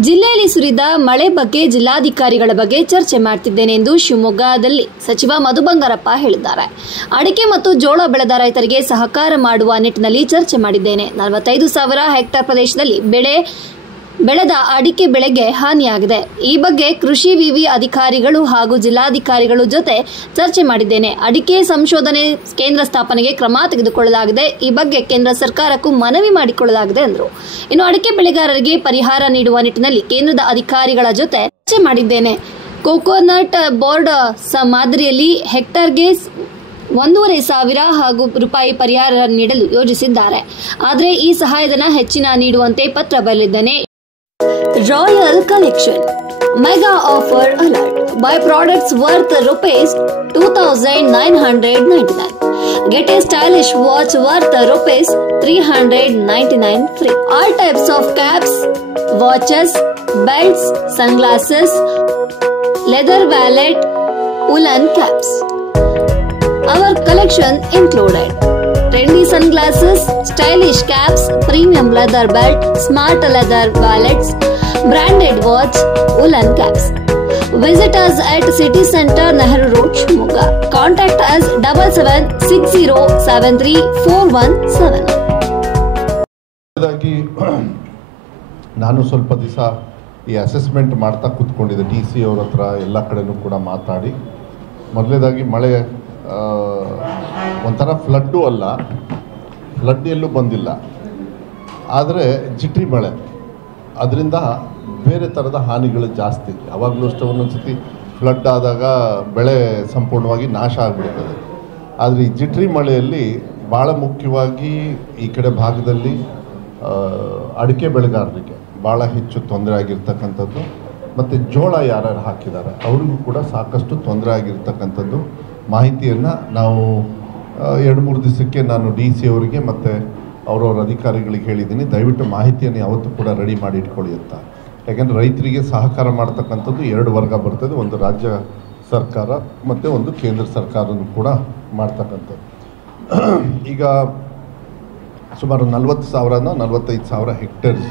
ಜಿಲ್ಲೆಯಲ್ಲಿ ಸುರಿದ ಮಳೆ ಬಗ್ಗೆ ಜಿಲ್ಲಾಧಿಕಾರಿಗಳ ಬಗ್ಗೆ ಚರ್ಚೆ ಮಾಡ್ತಿದ್ದೇನೆ ಎಂದು ಶಿವಮೊಗ್ಗದಲ್ಲಿ ಸಚಿವ ಮಧು ಬಂಗಾರಪ್ಪ ಹೇಳಿದ್ದಾರೆ. ಅಡಿಕೆ ಮತ್ತು ಜೋಳ ಬೆಳೆದ ರೈತರಿಗೆ ಸಹಕಾರ ಮಾಡುವ ನಿಟ್ಟಿನಲ್ಲಿ ಚರ್ಚೆ ಮಾಡಿದ್ದೇನೆ. 45,000 ಹೆಕ್ಟೇರ್ ಪ್ರದೇಶದಲ್ಲಿ ಬೆಳೆದ ಅಡಿಕೆ ಬೆಳೆಗೆ ಹಾನಿಯಾಗಿದೆ. ಈ ಬಗ್ಗೆ ಕೃಷಿ ವಿವಿ ಅಧಿಕಾರಿಗಳು ಹಾಗೂ ಜಿಲ್ಲಾಧಿಕಾರಿಗಳು ಜೊತೆ ಚರ್ಚೆ ಮಾಡಿದ್ದೇನೆ. ಅಡಿಕೆ ಸಂಶೋಧನೆ ಕೇಂದ್ರ ಸ್ಥಾಪನೆಗೆ ಕ್ರಮ ತೆಗೆದುಕೊಳ್ಳಲಾಗಿದೆ. ಈ ಬಗ್ಗೆ ಕೇಂದ್ರ ಸರ್ಕಾರಕ್ಕೂ ಮನವಿ ಮಾಡಿಕೊಳ್ಳಲಾಗಿದೆ ಎಂದರು. ಇನ್ನು ಅಡಿಕೆ ಬೆಳೆಗಾರರಿಗೆ ಪರಿಹಾರ ನೀಡುವ ನಿಟ್ಟಿನಲ್ಲಿ ಕೇಂದ್ರದ ಅಧಿಕಾರಿಗಳ ಜೊತೆ ಚರ್ಚೆ ಮಾಡಿದ್ದೇನೆ. ಕೋಕೋನಟ್ ಬೋರ್ಡ್ ಮಾದರಿಯಲ್ಲಿ ಹೆಕ್ಟರ್ಗೆ 1,500 ಹಾಗೂ ರೂಪಾಯಿ ಪರಿಹಾರ ನೀಡಲು ಯೋಜಿಸಿದ್ದಾರೆ. ಆದರೆ ಈ ಸಹಾಯಧನ ಹೆಚ್ಚಿನ ನೀಡುವಂತೆ ಪತ್ರ ಬರೆದಿದ್ದೇನೆ. Royal Collection Mega Offer Alert. Buy products worth rupees 2,999. Get a stylish watch worth rupees 399 free. All types of caps, watches, belts, sunglasses, leather wallet, woolen caps. Our collection included trendy sunglasses, stylish caps, premium leather belt, smart leather wallets, branded watch, woolen caps. Visit us at City Center, Nehru Road, Shimoga. Contact us 7760734177. ನಾನು ಸ್ವಲ್ಪ ದಿವಸ ಈ assessment ಮಾಡ್ತಾ ಕೂತ್ಕೊಂಡಿದ್ದೆ. D C ಅವ್ರ ಹತ್ರ ಎಲ್ಲ ಕಡೆನೂ ಕೂಡ ಮಾತಾಡಿ, ಮೊದಲನೇದಾಗಿ ಮಳೆ ಒಂಥರ ಫ್ಲಡ್ಡು ಅಲ್ಲ, ಫ್ಲಡ್ ಎಲ್ಲೂ ಬಂದಿಲ್ಲ, ಆದರೆ ಜಿಟ್ರಿ ಮಳೆ, ಅದರಿಂದ ಬೇರೆ ಥರದ ಹಾನಿಗಳು ಜಾಸ್ತಿ. ಯಾವಾಗಲೂ ಅಷ್ಟೇ ಒಂದೊಂದು ಸತಿ ಫ್ಲಡ್ ಆದಾಗ ಬೆಳೆ ಸಂಪೂರ್ಣವಾಗಿ ನಾಶ ಆಗಿಬಿಡ್ತದೆ. ಆದರೆ ಈ ಜಿಟ್ರಿ ಮಳೆಯಲ್ಲಿ ಭಾಳ ಮುಖ್ಯವಾಗಿ ಈ ಕಡೆ ಭಾಗದಲ್ಲಿ ಅಡಿಕೆ ಬೆಳೆಗಾರರಿಗೆ ಭಾಳ ಹೆಚ್ಚು ತೊಂದರೆ ಆಗಿರ್ತಕ್ಕಂಥದ್ದು, ಮತ್ತು ಜೋಳ ಯಾರ್ಯಾರು ಹಾಕಿದ್ದಾರೆ ಅವ್ರಿಗೂ ಕೂಡ ಸಾಕಷ್ಟು ತೊಂದರೆ ಆಗಿರ್ತಕ್ಕಂಥದ್ದು ಮಾಹಿತಿಯನ್ನು ನಾವು 2-3 ದಿವಸಕ್ಕೆ ನಾನು ಡಿ ಸಿ ಅವರಿಗೆ ಮತ್ತು ಅವರವ್ರ ಅಧಿಕಾರಿಗಳಿಗೆ ಹೇಳಿದ್ದೀನಿ. ದಯವಿಟ್ಟು ಮಾಹಿತಿಯನ್ನು ಯಾವತ್ತೂ ಕೂಡ ರೆಡಿ ಮಾಡಿ ಇಟ್ಕೊಳ್ಳಿ ಅಂತ. ಯಾಕೆಂದರೆ ರೈತರಿಗೆ ಸಹಕಾರ ಮಾಡ್ತಕ್ಕಂಥದ್ದು 2 ವರ್ಗ ಬರ್ತದೆ, ಒಂದು ರಾಜ್ಯ ಸರ್ಕಾರ ಮತ್ತು ಒಂದು ಕೇಂದ್ರ ಸರ್ಕಾರನೂ ಕೂಡ ಮಾಡ್ತಕ್ಕಂಥದ್ದು. ಈಗ ಸುಮಾರು 40,000-45,000 ಹೆಕ್ಟೇರ್ಸ್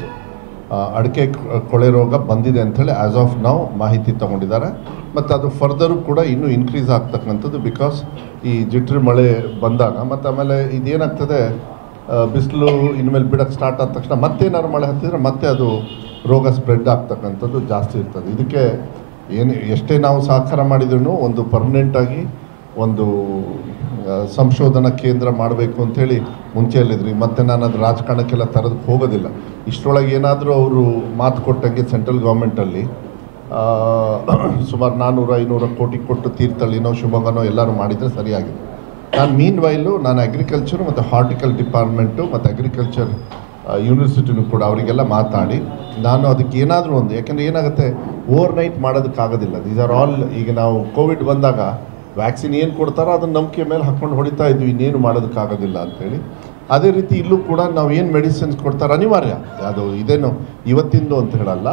ಅಡಿಕೆ ಕೊಳೆ ರೋಗ ಬಂದಿದೆ ಅಂಥೇಳಿ ಆ್ಯಸ್ ಆಫ್ ನೌ ಮಾಹಿತಿ ತೊಗೊಂಡಿದ್ದಾರೆ. ಮತ್ತು ಅದು ಫರ್ದರು ಕೂಡ ಇನ್ನೂ ಇನ್ಕ್ರೀಸ್ ಆಗ್ತಕ್ಕಂಥದ್ದು, ಬಿಕಾಸ್ ಈ ಜಿಟ್ರಿ ಮಳೆ ಬಂದಾಗ ಮತ್ತು ಆಮೇಲೆ ಇದೇನಾಗ್ತದೆ, ಬಿಸಿಲು ಇನ್ಮೇಲೆ ಬಿಡೋಕ್ಕೆ ಸ್ಟಾರ್ಟ್ ಆದ ತಕ್ಷಣ ಮತ್ತೇನಾದ್ರು ಮಳೆ ಹತ್ತಿದ್ರೆ ಮತ್ತೆ ಅದು ರೋಗ ಸ್ಪ್ರೆಡ್ ಆಗ್ತಕ್ಕಂಥದ್ದು ಜಾಸ್ತಿ ಇರ್ತದೆ. ಇದಕ್ಕೆ ಎಷ್ಟೇ ನಾವು ಸಹಕಾರ ಮಾಡಿದ್ರೂ ಒಂದು ಪರ್ಮನೆಂಟಾಗಿ ಒಂದು ಸಂಶೋಧನಾ ಕೇಂದ್ರ ಮಾಡಬೇಕು ಅಂಥೇಳಿ ಮುಂಚೆ ಹೇಳಿದ್ರಿ. ಮತ್ತು ನಾನು ಅದು ರಾಜಕಾರಣಕ್ಕೆಲ್ಲ ತರೋದಕ್ಕೆ ಹೋಗೋದಿಲ್ಲ. ಇಷ್ಟರೊಳಗೆ ಏನಾದರೂ ಅವರು ಮಾತು ಕೊಟ್ಟಂಗೆ ಸೆಂಟ್ರಲ್ ಗೌರ್ಮೆಂಟಲ್ಲಿ ಸುಮಾರು 400-500 ಕೋಟಿ ಕೊಟ್ಟು ತೀರ್ಥಹಳ್ಳಿನೋ ಶಿವಮೊಗ್ಗನೋ ಎಲ್ಲರೂ ಮಾಡಿದರೆ ಸರಿಯಾಗಿದೆ. ನಾನು ಅಗ್ರಿಕಲ್ಚರು ಮತ್ತು ಹಾರ್ಟಿಕಲ್ ಡಿಪಾರ್ಟ್ಮೆಂಟು ಮತ್ತು ಅಗ್ರಿಕಲ್ಚರ್ ಯೂನಿವರ್ಸಿಟಿನೂ ಕೂಡ ಅವರಿಗೆಲ್ಲ ಮಾತಾಡಿ ನಾನು ಅದಕ್ಕೆ ಏನಾದರೂ ಒಂದು, ಯಾಕೆಂದರೆ ಏನಾಗುತ್ತೆ, ಓವರ್ನೈಟ್ ಮಾಡೋದಕ್ಕಾಗೋದಿಲ್ಲ. ದೀಸ್ ಆರ್ ಆಲ್, ಈಗ ನಾವು ಕೋವಿಡ್ ಬಂದಾಗ ವ್ಯಾಕ್ಸಿನ್ ಏನು ಕೊಡ್ತಾರೋ ಅದನ್ನು ನಂಬಿಕೆ ಮೇಲೆ ಹಾಕ್ಕೊಂಡು ಹೊಡಿತಾ ಇದ್ವಿ, ಇನ್ನೇನು ಮಾಡೋದಕ್ಕಾಗೋದಿಲ್ಲ ಅಂಥೇಳಿ. ಅದೇ ರೀತಿ ಇಲ್ಲೂ ಕೂಡ ನಾವು ಏನು ಮೆಡಿಸಿನ್ಸ್ ಕೊಡ್ತಾರೆ ಅನಿವಾರ್ಯ, ಅದು ಇದೇನು ಇವತ್ತಿಂದು ಅಂತ ಹೇಳಲ್ಲ.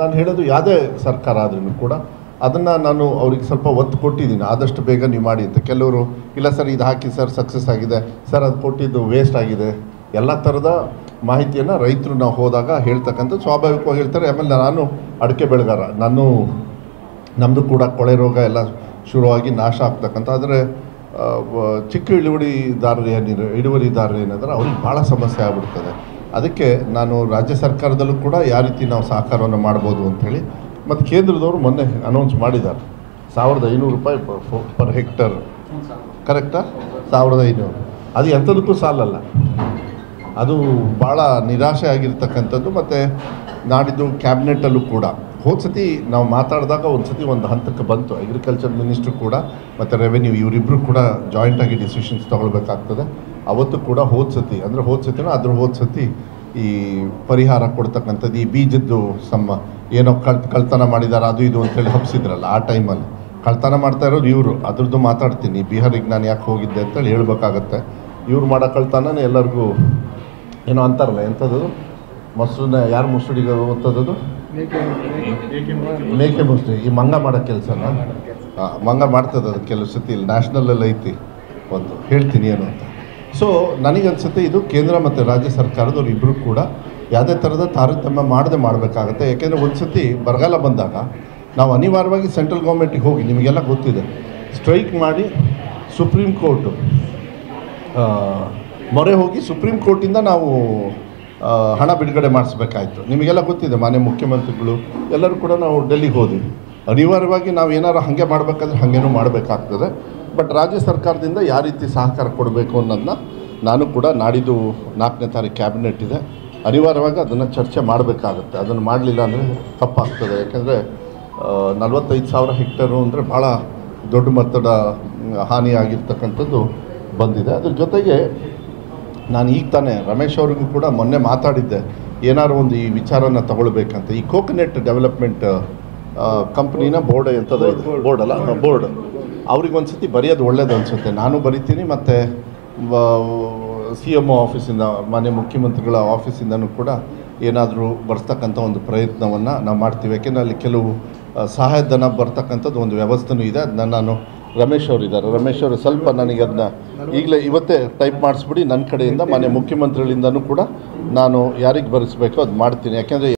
ನಾನು ಹೇಳೋದು ಯಾವುದೇ ಸರ್ಕಾರ ಆದ್ರೂ ಕೂಡ ಅದನ್ನು ನಾನು ಅವ್ರಿಗೆ ಸ್ವಲ್ಪ ಒತ್ತು ಕೊಟ್ಟಿದ್ದೀನಿ, ಆದಷ್ಟು ಬೇಗ ನೀವು ಮಾಡಿ ಅಂತ. ಕೆಲವರು ಇಲ್ಲ ಸರ್ ಇದು ಹಾಕಿ ಸರ್ ಸಕ್ಸಸ್ ಆಗಿದೆ, ಸರ್ ಅದು ಕೊಟ್ಟಿದ್ದು ವೇಸ್ಟ್ ಆಗಿದೆ, ಎಲ್ಲ ಥರದ ಮಾಹಿತಿಯನ್ನು ರೈತರು ನಾವು ಹೋದಾಗ ಹೇಳ್ತಕ್ಕಂಥದ್ದು ಸ್ವಾಭಾವಿಕವಾಗಿ ಹೇಳ್ತಾರೆ. ಆಮೇಲೆ ನಾನು ಅಡಿಕೆ ಬೆಳೆಗಾರ, ನಮ್ಮದು ಕೂಡ ಕೊಳೆ ರೋಗ ಎಲ್ಲ ಶುರುವಾಗಿ ನಾಶ ಆಗ್ತಕ್ಕಂಥ. ಆದರೆ ಚಿಕ್ಕ ಇಳುವರಿದಾರರು ಏನಾದ್ರೆ ಅವ್ರಿಗೆ ಭಾಳ ಸಮಸ್ಯೆ ಆಗ್ಬಿಡ್ತದೆ. ಅದಕ್ಕೆ ನಾನು ರಾಜ್ಯ ಸರ್ಕಾರದಲ್ಲೂ ಕೂಡ ಯಾವ ರೀತಿ ನಾವು ಸಹಕಾರವನ್ನು ಮಾಡ್ಬೋದು ಅಂಥೇಳಿ, ಮತ್ತು ಕೇಂದ್ರದವರು ಮೊನ್ನೆ ಅನೌನ್ಸ್ ಮಾಡಿದ್ದಾರೆ 1,500 ರೂಪಾಯಿ ಪರ್ ಹೆಕ್ಟರ್. ಕರೆಕ್ಟಾ? 1,500 ಅದು ಎಂಥದಕ್ಕೂ ಸಾಲಲ್ಲ. ಅದು ಭಾಳ ನಿರಾಶೆ ಆಗಿರ್ತಕ್ಕಂಥದ್ದು. ಮತ್ತು ನಾಡಿದ್ದು ಕ್ಯಾಬಿನೆಟಲ್ಲೂ ಕೂಡ ಹೋದ ಸತಿ ನಾವು ಮಾತಾಡಿದಾಗ ಒಂದು ಹಂತಕ್ಕೆ ಬಂತು. ಅಗ್ರಿಕಲ್ಚರ್ ಮಿನಿಸ್ಟ್ರು ಕೂಡ ಮತ್ತು ರೆವೆನ್ಯೂ ಇವರಿಬ್ಬರು ಕೂಡ ಜಾಯಿಂಟಾಗಿ ಡಿಸಿಷನ್ಸ್ ತೊಗೊಳ್ಬೇಕಾಗ್ತದೆ. ಅವತ್ತು ಕೂಡ ಹೋದ ಸತಿ ಈ ಪರಿಹಾರ ಕೊಡ್ತಕ್ಕಂಥದ್ದು, ಈ ಬೀಜದ್ದು ಏನೋ ಕಳ್ತನ ಮಾಡಿದ್ದಾರೆ ಅದು ಇದು ಅಂತೇಳಿ ಹಬ್ಸಿದ್ರಲ್ಲ, ಆ ಟೈಮಲ್ಲಿ ಕಳ್ತನ ಮಾಡ್ತಾ ಇರೋದು ಇವರು. ಅದ್ರದ್ದು ಮಾತಾಡ್ತೀನಿ, ಬಿಹಾರಿಗೆ ನಾನು ಯಾಕೆ ಹೋಗಿದ್ದೆ ಅಂತೇಳಿ ಹೇಳ್ಬೇಕಾಗತ್ತೆ. ಇವ್ರು ಮಾಡೋ ಕಳ್ತನ ಎಲ್ಲರಿಗೂ ಏನೋ ಅಂತಾರಲ್ಲ, ಎಂಥದ್ದು ಮೊಸರನ್ನ ಯಾರು ಮುಸುಡಿಗೆ ಓದ್ತದದು, ಮೇಕೆ ಮುಸುಡಿ, ಈ ಮಂಗ ಮಾಡೋ ಕೆಲಸನ ಮಂಗ ಮಾಡ್ತದೆ. ಅದು ಕೆಲವು ಸತಿ ಇಲ್ಲಿ ನ್ಯಾಷನಲಲ್ಲಿ ಐತಿ, ಒಂದು ಹೇಳ್ತೀನಿ ಏನು ಅಂತ. ಸೊ ನನಗನ್ಸುತ್ತೆ ಇದು ಕೇಂದ್ರ ಮತ್ತು ರಾಜ್ಯ ಸರ್ಕಾರದವ್ರು ಇಬ್ಬರು ಕೂಡ ಯಾವುದೇ ಥರದ ತಾರತಮ್ಯ ಮಾಡಬೇಕಾಗುತ್ತೆ. ಯಾಕೆಂದರೆ ಒಂದು ಸತಿ ಬರಗಾಲ ಬಂದಾಗ ನಾವು ಅನಿವಾರ್ಯವಾಗಿ ಸೆಂಟ್ರಲ್ ಗೌರ್ಮೆಂಟಿಗೆ ಹೋಗಿ, ನಿಮಗೆಲ್ಲ ಗೊತ್ತಿದೆ, ಸ್ಟ್ರೈಕ್ ಮಾಡಿ ಸುಪ್ರೀಂ ಕೋರ್ಟು ಮೊರೆ ಹೋಗಿ ಸುಪ್ರೀಂ ಕೋರ್ಟಿಂದ ನಾವು ಹಣ ಬಿಡುಗಡೆ ಮಾಡಿಸ್ಬೇಕಾಯ್ತು. ನಿಮಗೆಲ್ಲ ಗೊತ್ತಿದೆ, ಮಾನ್ಯ ಮುಖ್ಯಮಂತ್ರಿಗಳು ಎಲ್ಲರೂ ಕೂಡ ನಾವು ಡೆಲ್ಲಿಗೆ ಹೋದ್ವಿ. ಅನಿವಾರ್ಯವಾಗಿ ನಾವು ಏನಾರು ಹಾಗೆ ಮಾಡಬೇಕಾದ್ರೆ ಹಾಗೇನೂ ಮಾಡಬೇಕಾಗ್ತದೆ. ಬಟ್ ರಾಜ್ಯ ಸರ್ಕಾರದಿಂದ ಯಾವ ರೀತಿ ಸಹಕಾರ ಕೊಡಬೇಕು ಅನ್ನೋದನ್ನ ನಾನು ಕೂಡ ನಾಡಿದ್ದು 4ನೇ ತಾರೀಕು ಕ್ಯಾಬಿನೆಟ್ ಇದೆ, ಅನಿವಾರ್ಯವಾಗಿ ಅದನ್ನು ಚರ್ಚೆ ಮಾಡಬೇಕಾಗುತ್ತೆ. ಅದನ್ನು ಮಾಡಲಿಲ್ಲ ಅಂದರೆ ತಪ್ಪಾಗ್ತದೆ. ಯಾಕೆಂದರೆ 45,000 ಹೆಕ್ಟೇರು ಅಂದರೆ ಭಾಳ ದೊಡ್ಡ ಮಟ್ಟದ ಹಾನಿಯಾಗಿರ್ತಕ್ಕಂಥದ್ದು ಬಂದಿದೆ. ಅದ್ರ ಜೊತೆಗೆ ನಾನು ಈಗ ತಾನೇ ರಮೇಶ್ ಅವ್ರಿಗೂ ಕೂಡ ಮೊನ್ನೆ ಮಾತಾಡಿದ್ದೆ, ಏನಾದ್ರು ಒಂದು ಈ ವಿಚಾರನ ತಗೊಳ್ಬೇಕಂತ. ಈ ಕೋಕೋನಟ್ ಡೆವಲಪ್ಮೆಂಟ್ ಕಂಪ್ನಿನ ಬೋರ್ಡ್ ಎಂಥದ್ದು ಇದೆ, ಬೋರ್ಡ್ ಅಲ್ಲ, ಬೋರ್ಡ್ ಅವ್ರಿಗೊಂದು ಸತಿ ಬರೆಯೋದು ಒಳ್ಳೇದು ಅನಿಸುತ್ತೆ. ನಾನು ಬರಿತೀನಿ, ಮತ್ತು CMO ಆಫೀಸಿಂದ, ಮಾನ್ಯ ಮುಖ್ಯಮಂತ್ರಿಗಳ ಆಫೀಸಿಂದನೂ ಕೂಡ ಏನಾದರೂ ಬರ್ತಕ್ಕಂಥ ಒಂದು ಪ್ರಯತ್ನವನ್ನು ನಾವು ಮಾಡ್ತೀವಿ. ಯಾಕೆಂದರೆ ಅಲ್ಲಿ ಕೆಲವು ಸಹಾಯಧನ ಬರ್ತಕ್ಕಂಥದ್ದು ಒಂದು ವ್ಯವಸ್ಥೆನೂ ಇದೆ. ಅದನ್ನ ನಾನು ರಮೇಶ್ ಅವರು ಇದ್ದಾರೆ, ರಮೇಶ್ ಅವರು ಸ್ವಲ್ಪ ನನಗೆ ಅದನ್ನ ಇವತ್ತೇ ಟೈಪ್ ಮಾಡಿಸ್ಬಿಡಿ. ನನ್ನ ಕಡೆಯಿಂದ ಮಾನ್ಯ ಮುಖ್ಯಮಂತ್ರಿಗಳಿಂದನೂ ಕೂಡ ನಾನು ಯಾರಿಗೆ ಬರೆಸಬೇಕೋ ಅದು ಮಾಡ್ತೀನಿ. ಯಾಕೆಂದರೆ